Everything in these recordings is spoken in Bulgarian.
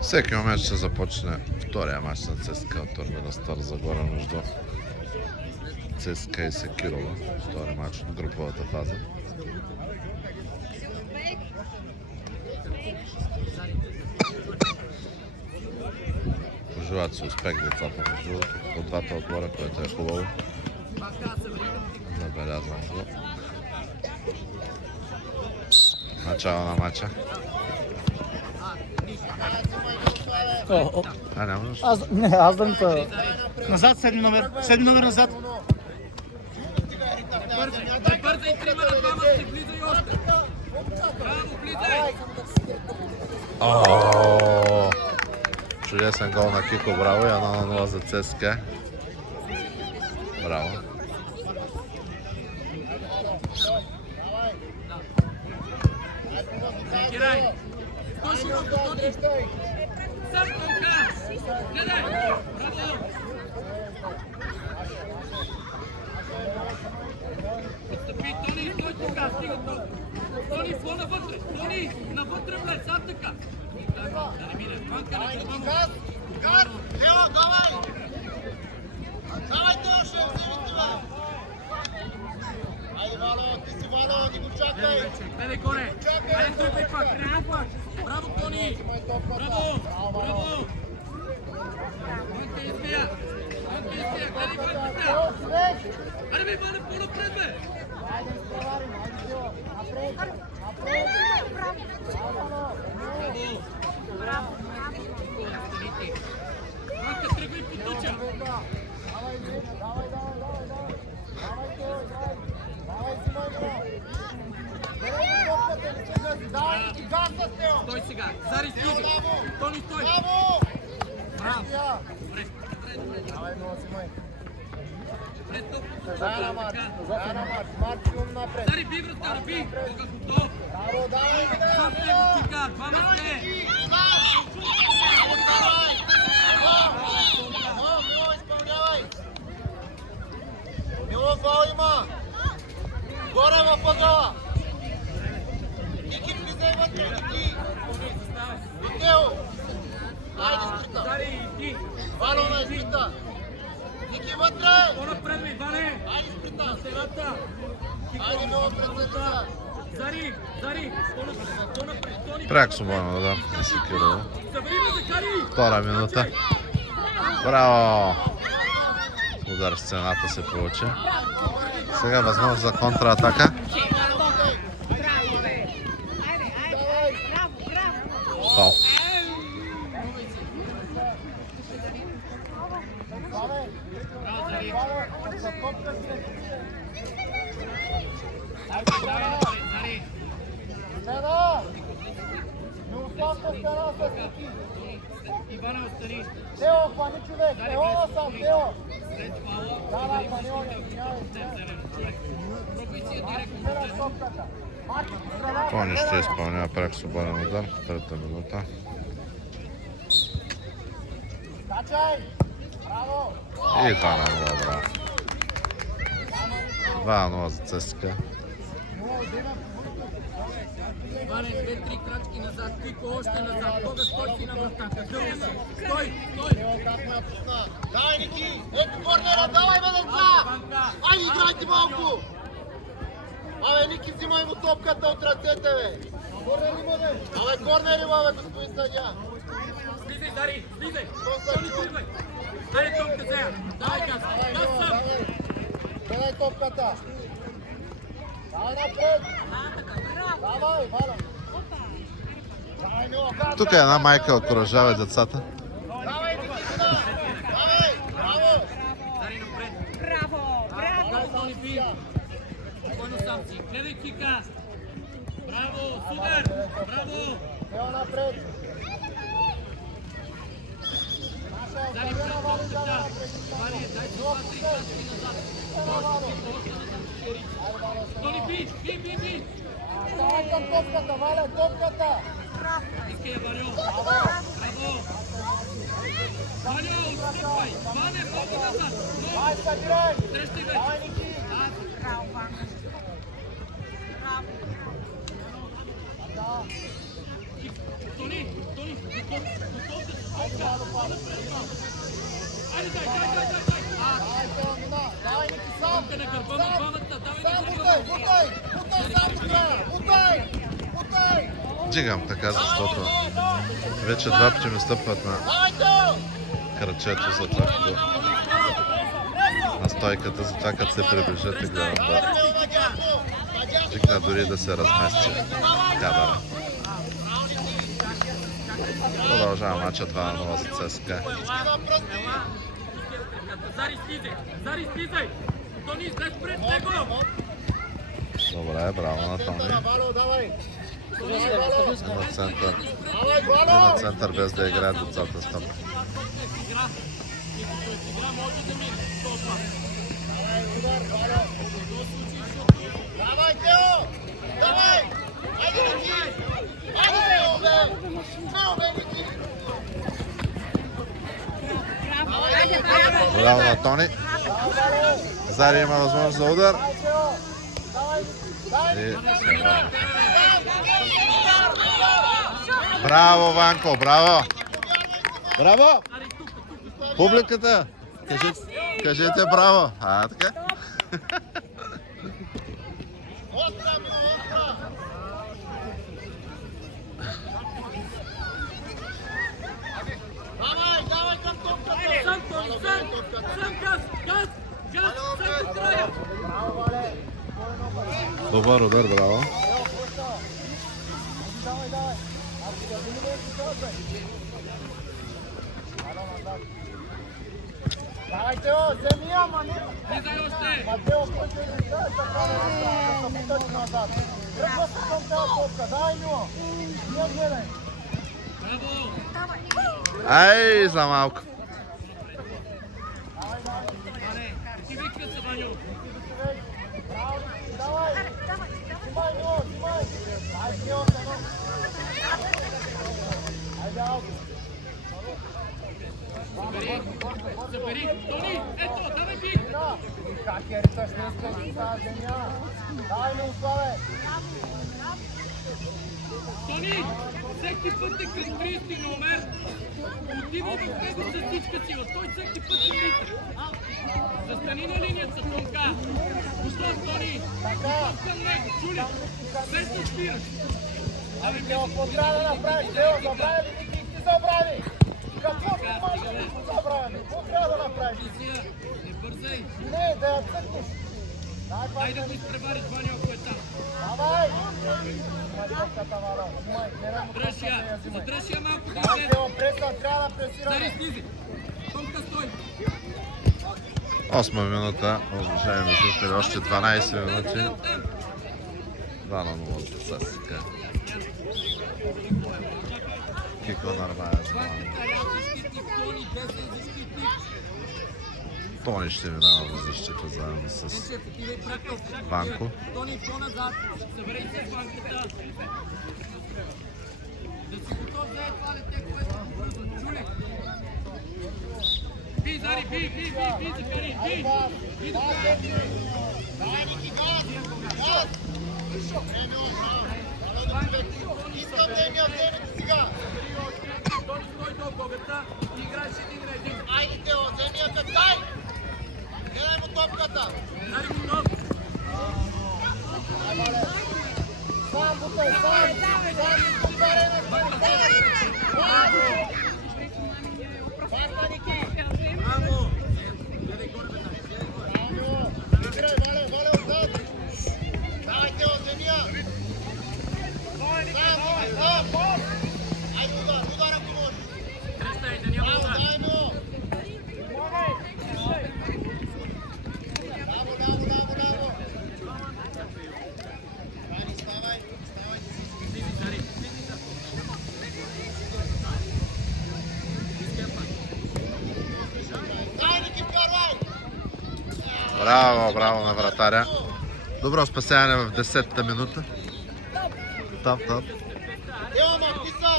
Всеки момент ще започне втория мач на ЦСКА от турнира Стара Загора между ЦСКА и Секирова. Втори мач от груповата фаза. Пожелават си успех децата между от двата отбора, което е хубаво. Забелязвам го. Начало на матча. Няма нужда. Аз да не. Назад, седми номер. Седми номер назад. Бързай, трима на двама, ще влизай още. Браво, влизай. Чудесен гол на Кико, браво, и 1-0 за ЦСКА. Браво. Кирай. Стой широко, Тони. Сам към края. Гледай. Браво. Отстъпи, Тони, стой тук, стига тук. Тони, сло навътре. Тони, навътре влез, сам така. Да не мине, банка на Чубанов. Газ! Ева, давай! Давайте още, вземите, бе! Айде, Вало, ти си Вало, ти го чакай! Гледай горе! Айде, тръпай пак, тръпай пак! Браво, Тони! Браво! Браво! Банка избия! Банка избия! Гледай банката! Айде, бе, Ване, по-напред, бе! Айде, изпреварим, айде, Тео! Напред! Напред! Браво! Банка, тръгвай по туча! Давай, давай, давай! Давай, Тео, давай! Давай, взимай го! Давай, ти газа, Тео! Стой сега! Зари, стига! Тони, стой! Браво! Браво! Добре, добре. Давай, много взимай! Пред топ! Дай на Марч, максимум напред! Зари, би, вратара, би! Бога готов! Браво, давай, Зад него, Чика! Двама сте! Мило, изпълнявай! Мило, гол има! Горе в ъгъла! Ники, влизай вътре, Ники! Тео! Айде, сприта! Зари, иди! Вало на изприта! Ники, вътре! По-напред ми, Ване! Айде, сприта! На стената! Айде, Мило, пред центъра! Зари! Зари! По-напред! Тони! Пряк свободно да за Секирова. Заври ме, Закари! Втора минута. Браво! Удар с цената се получи. Сега възможност за контратака. Фал. Зари! Стена! Неуспашна стена с Ники! Ивана, остани! Тео, хвани човек! Тео насам, Тео! След фала, Да, хвани он, извинявай! пробуй си я директно. Гледай топката! Марки по страна! Пони ще изпълнява пряк свободен удар. Трета минута. Качай! Браво! И 2-0, браво. 2-0 за ЦСКА. Ване, 2-3 крачки назад, Кико още назад, Бога, стой си на вратата, дълго си, стой, стой! Давай, Ники! Ето корнера, давай, бе, деца! Айде, играйте малко! Абе, Ники, взимай му топката от ръцете, бе! Корнер има, бе! Абе, корнер има, бе, господин съдия! Слизай, Зари, слизай! Тони, тръгвай! Айде топка сега, давай газ, газ сам! Гледай топката! Давай напред! Давай, Валя! Давай, Мило, газ! Тук една майка окуражава децата. Давай, Ники, сюда! Давай! Браво! Зари напред! Браво! Браво! Тони, би! Спокойно сам си, гледай Кика! Браво, супер! Браво! Ева напред! Зари пред топката! Ване, дай си 2-3 крачки назад! Още назад, Шери! Тони, би! Давай към топката, Валя, топката! Искай я, Ваньо! Браво! Ваньо, отстъпвай! Ване, много назад! Дай, събирай! Срещай вече! Давай, Ники! Браво, Ваня! Браво! Тони, готов! Айде, дай! Давай, Тео, мина. Давай, Ники, сам. Тука на гърба на двамата, давай Сам на бутай, гърба! бутай. Бутай сам до края. Бутай. Дигам така, защото вече два пъти ми стъпват на Давай, Тео. кръчето, за това като на стойката, за това като се приближат и гледам да Тео, надясно. жикна дори да се размести кадъра. Продължава мача 2-0 за ЦСКА. Зари, стизай! Тони, излез пред него! Добре, браво на Тони. Вало, давай. И на център. Давай, И Вало. на център без да играят децата стъпка. Игра може да мине. Давай, Тео. Давай. Айде, Ники. Айде, Тео, бе. Тео, бе, Ники. Айде, браво! Браво на Тони. Зари има възможност за удар. И... Браво, Ванко, браво! Браво! Публиката! Кажете браво! А, така? Остра, ми, остра. Давай към топката. Сам, Тони, сам газ, сам до края! Добър удар, браво. Давай, Тео, вземи я, ма не. Влизай още! Матео, който е да се поточи назад. Тръгва се към тази топка. Давай, Мило. Не гледай. Браво! Ай, за малко. Ти викна се, Ваню! Давай. Снимай, Мило, снимай. Ай, Мило, едно. Айде, Алко. Забери! Тони, ето, давай бик! Как я риташ, не искаш тази земя? Давай, Милославе. Тони, всеки път е към 30 номер. Отивай в него с всичка сила. Той всеки път се вика. Застани на линията, Тонка. Готов, Тони. Готов към него. Чули? Без да спираш. Ами, Тео, какво трябва да направиш? Тео, забрави ли, Ники, ти забрави? Какво ти може да ти забрави? Какво трябва да направиш? Визия, не бързай. Не, да я цъкнеш. Дай да го изпревариш, Ваня, ако е там. Давай! Снимай топката, Вало. Снимай, гледай му Дръж топката я. и я взимай. Задръж я малко да Давай, излезе. Тео, преса, трябва да пресираме. Зари, слизи. Тонка, стой. 8 минута, уважаеми зрители, още 12 минути. 2-0 за ЦСКА. Кико нормален. Защитник, Тони, десен защитник. Тони ще минава в защита заедно с Шеф, отивай пракъл. Ванко. Тони, по-назад. Съберей се с Ванката. Да си готов за това дете, което бързо. Чули? Би, Зари, би, Закари, би. Би до края. Давай, Ники, газ! Газ! Искам да им я вземете сега. Тони, стой до богата и играеш един на един. Айде, Тео, вземи я като дай! Гледай му топката. Зари, готов. Сам, бутай, сам! Сам, повтаряй на Варта, Ники! Браво. Гледай горе, бе. Браво! Играй, Вале, отзад! Давай, Тео, вземи я! Сам! Айде, удар ако можеш! Крещай, да няма Браво, удар. дай му! Браво! Ставай! Слизи, Зари. Дай, Ники, вкарвай! Браво на вратаря. Добро спасяване в 10-та минута. Топ. Ево, Мактиса!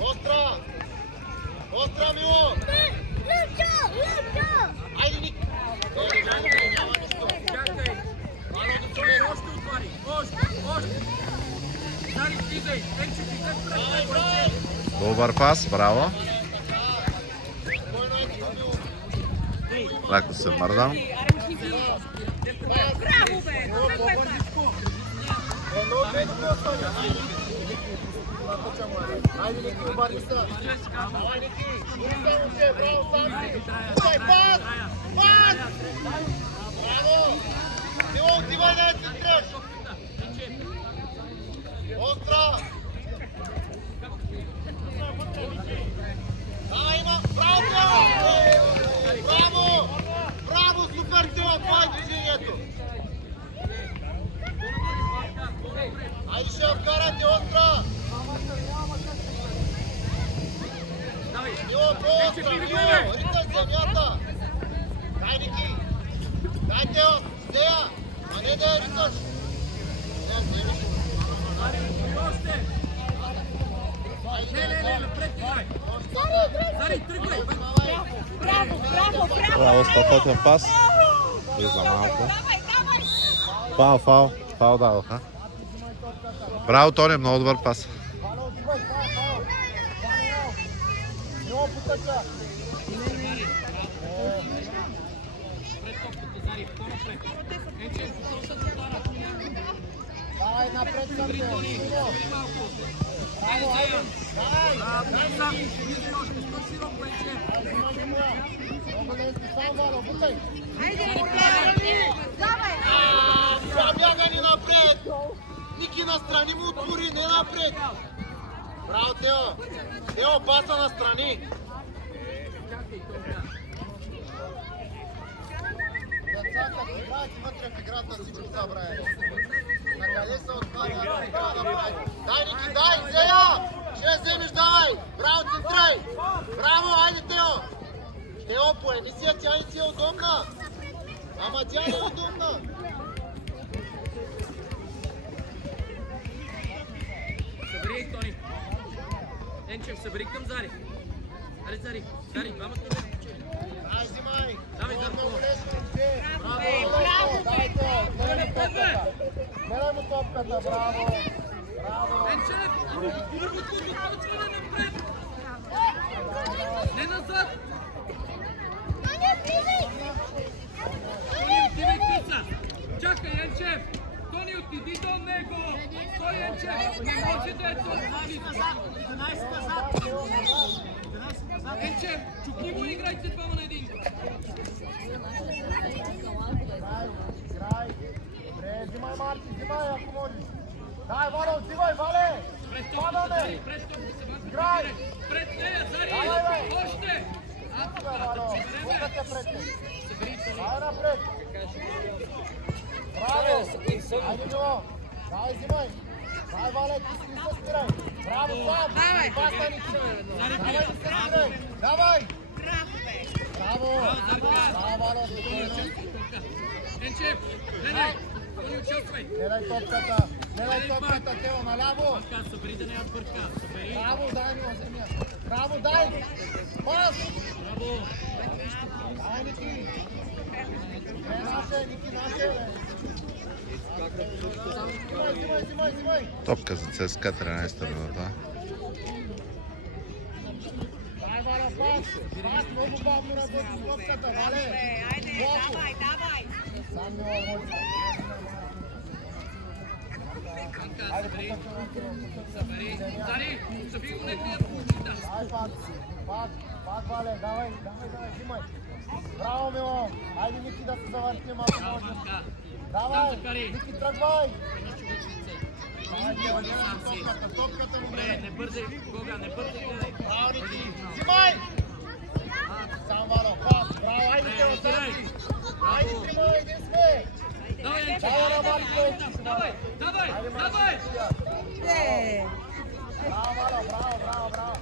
Остра! Остра, Мило! Айде, Ник! Няма нищо! Чакай. Ало, да чули, още отвари. Още. Зари, слизай. Енчо, ти как пред Давай, него, брат! Енче. Добър пас, браво. Леко се мърдам. Браво, бе! Хайде, Ники, обади се! Давай, Ники! Само се, браво, сам си! Удай, пас! Пас! Браво! Не отивай да се треш! Остра! Давай, има! Браво! Браво! Браво, супер, Тео! Това е движението! Хайде, ще я вкарате, Остра! Мило, по-остра, Мило! Ритай земята! Дай, Ники! Дай, Тео! Стея! А не да я риташ! Не, снимиш! Браво, браво, браво! Браво, стафетен пас. И за малко. Фал дадоха. Браво, Тони, много добър пас. Мило, потъча! Давай напред съм, Тео! Мило! Браво, айде! Сега бяга ни напред! Ники настрани му отвори, не напред! Браво, Тео! Тео, паса настрани! Децата играят и вътре в играта всичко забравя. Накъде се отпада? Дай, Ники, дай! Зея! Ще я вземеш, давай! Браво, центрай! Браво, айде, Тео! Тео, поеми си я, тя не си е удобна! Ама тя не е удобна! Събери, Тони. Енчев, събери към Зари. Аре, Зари. Зари, двамата не се. Дай, взимай! Давай, Зарко. Много лесно, браво! Дай, Тео! Гледай му топката, браво! Браво! Енчев, първото започване напред. Не назад. Тони, отивай къса. Чакай, Енчев. Тони, отиди до него. Стой, Енчев. Не може да е този. Енчев, чукни му и играйте двама на един. Играй! Добре, взимай, Марти, взимай, ако можеш! Дай, Валя, взимай, Вале! Падаме! Играй! Пред нея, Зари! Давай, бе! Още! Супер, Вало! Лукът е пред теб! Дай напред! Браво! Айде, Мило! Дай, взимай! Дай, Вале, ти си не се спирай! Браво, сам! Давай! Пасна ни! Давай, не се спирай! Давай! Браво! Браво, Вало! Енчев, гледай! Тони, участвай! Гледай топката! Гледай топката, Тео, наляво! Паска, събери да не я бърка! Събери! Браво, дай ми земя! Браво, дай! Пас! Браво! Дай, Ники! Не, наше, Ники, наше! Взимай! Топка за ЦСКА, 13-та минута. Дай, Валя, пас! Пас, много бавно работи с топката, Вале! Айде, давай, давай! Сам Мило, може! Паска, събери! Събери! Зари! Събери го, нека я получита! Дай, пак, Вале, давай, взимай! Браво, Мило! Айде, Ники, да се завъртим, ако може! Давай! Ники, тръгвай! Топката му Добре, не бързай, Гога, не бързай, гледай! Браво, Ники! Взимай! Сам Вало, пас! Браво, айде, Тео, сам си! Айде, Тимо, един сме! Давай, Енчев! Давай, на Марко! Давай! Давай! Давай! Браво, Вало, браво!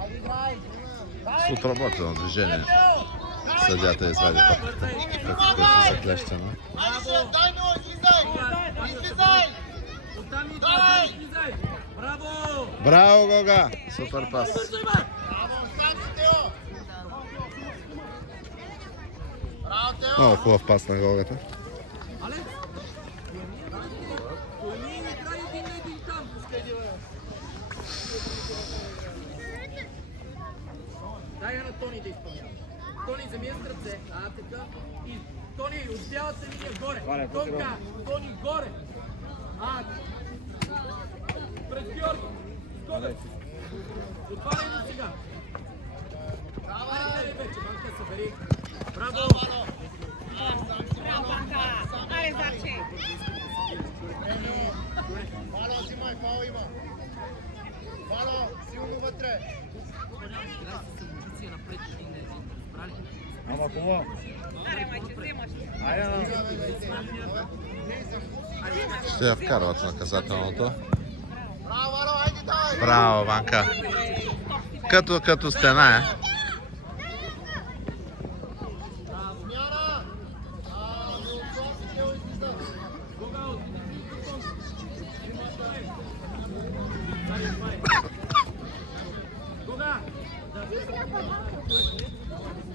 Айде, играй! С отработено движение. Съдята извади топката. Както се заклещена. Айде, дай Мило, излизай! Оттам и Давай! излизай! Браво! Браво, Гога! Супер пас. Браво, сам си, Тео! Браво, Тео! Много хубав пас на Гогата. Але? Поеми и играй един на един там. вземи с ръце. Така. И Тони, от бялата линия горе. Тонка, Тони, горе. През Георги. Изгодай. Отваряй му сега. Давай вече, Банка, събери. Браво! Браво, Банка! Аре, Зарче! Мало, взимай, пао има. Мало, силно вътре. Ама хубаво. Аре, майче, взимаш. Ще я вкарват в наказателното. Браво, Варо, айде дай! Браво, Ванка. Като стена е. Смяна! Отслабите излизат. Кога?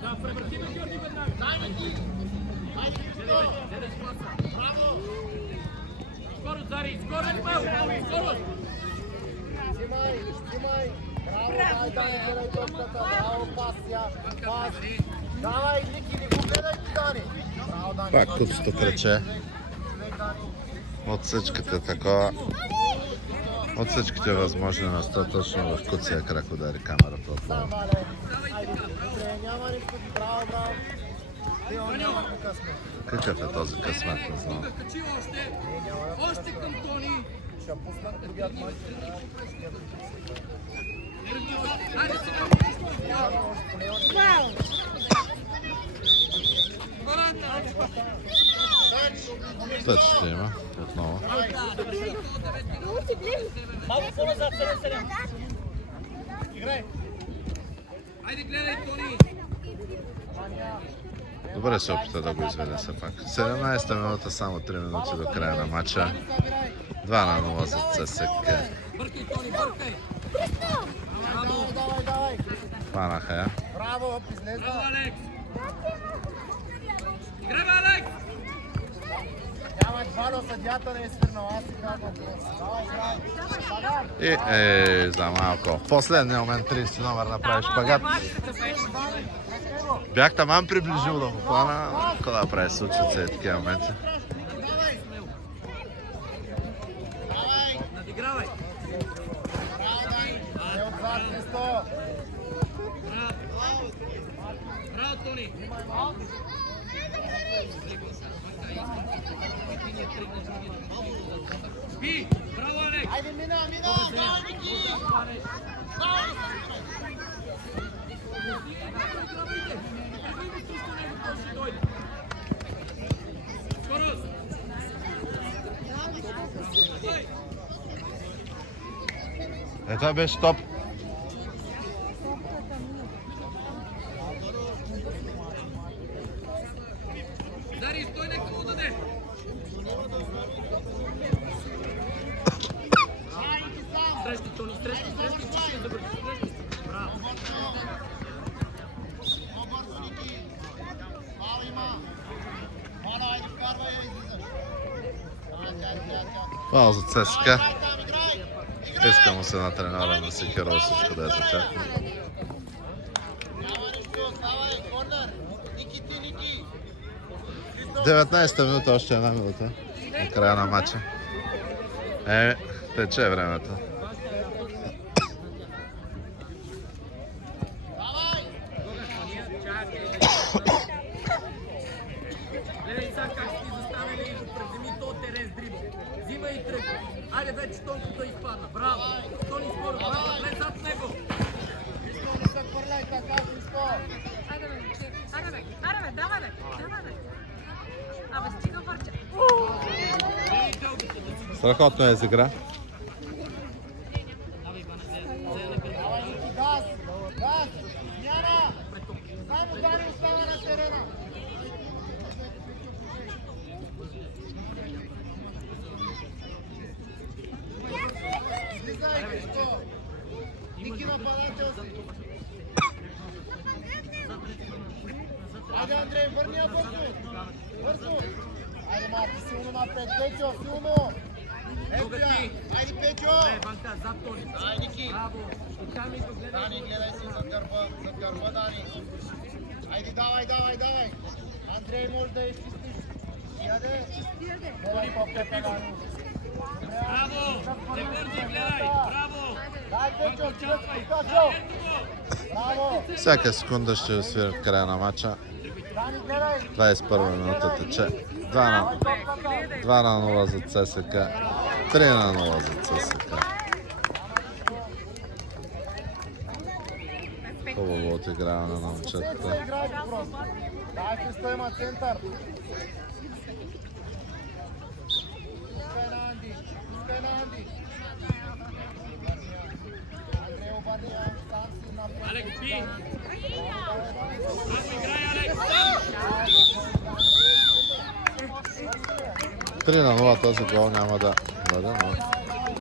Да, превърти ме, Георги, веднага. Дай ми ти! Айде, Христо! Браво! Скоро, Зари, скоро, скоро! Взимай! Браво, дай, гледай топката! Браво, пасия! Пас! Давай, Ники, не го гледай ти, Дани! Браво, Дани! Пак куцето кръче. Отсъчката е такова. Отсъчката е възможно на 100 точно в куция крак удари камерата отново. Вале! Айде, добре, няма нищо. Браво! Няма късмет. Какъв е този късмет, не знам. Качи още към Тони. Ще пуснат другият мач. Айде сега. Браво! Тъч ще има отново. Малко по-назад, 7-7. Играй! Айде, гледай, Тони. Добре се опита да го изведе все пак. 17-та минута, само 3 минути до края на матча. 2-0 за ЦСК. Бъркай, Тони, бъркай. Давай! Хванаха я. Браво, излезна! Браво, Алекс. Играй, бе, Алекс. Няма Вало, съдята не е свирнал, аз си казвам въпрос. Давай, играй! И за малко. В последния момент 30 номер направи шпагат. Бях таман приближил да го хвана, кога да прави случат се такива моменти. Надигравай. Не отзад, Христо! Браво, Тони. Спи. Браво, Алекс. Айде, мина! Давай, Ники! Скорост. Това беше топ. Дари, стой, нека му даде. Срещи, Тони, срещи, ще завърши, срещи. Браво. По-бързо, Ники! Мало има! Мало, айде, вкарвай я, излизаш! Фал за ЦСКА. Играй там, играй! Иска му се на тренера да се керува всичко да е за тях. Няма нищо, давай, корнер! Ники, ти, Ники! 19-та минута, още една минута. На края на матча. Тече времето. Давай! Гледай сега как си застанали и го превземи то терен с дрибъл. Взима и тръгва. Айде вече Тонкото изпадна. Браво! Тони скоро, браво, влез зад него. Христо, не се хвърляй така, Христо! Аре, бе, давай, бе. Абе, стига върче. Страхотно е изигра. Давай, Ники, газ! Газ! Смяна! Само Дани остава на терена! Слизай, Христо! Ники, нападател си! Айде, Андрей, върни я бързо! Бързо! Айде, малко силно напред, Петьо, силно! Ето я! Айде, Печо! Банка, зад Тони. Дай, Ники! Браво. Оками го гледай. Дани, гледай си зад гърба, Дани. Айде, давай! Андрей, може да изчистиш. Яде! Тони, подкрепи го. Браво. Не бързи, гледай. Браво. Дай, Печо, Участвай. Печо! Ето го. Браво! Всяка секунда ще свирят в края на матча. Дани, гледай! 21 минута тече. 2 на 0 за ЦСК. 3 на 0 за ЦСК. Хубаво отиграване на момчетата. Играйте просто. Дай, Христо има център. Пускай на Анди. Андрей, обърни я. Сам си напред. Алекс, би. Браво, играй, Алекс. 3 на 0 този гол няма да бъде, но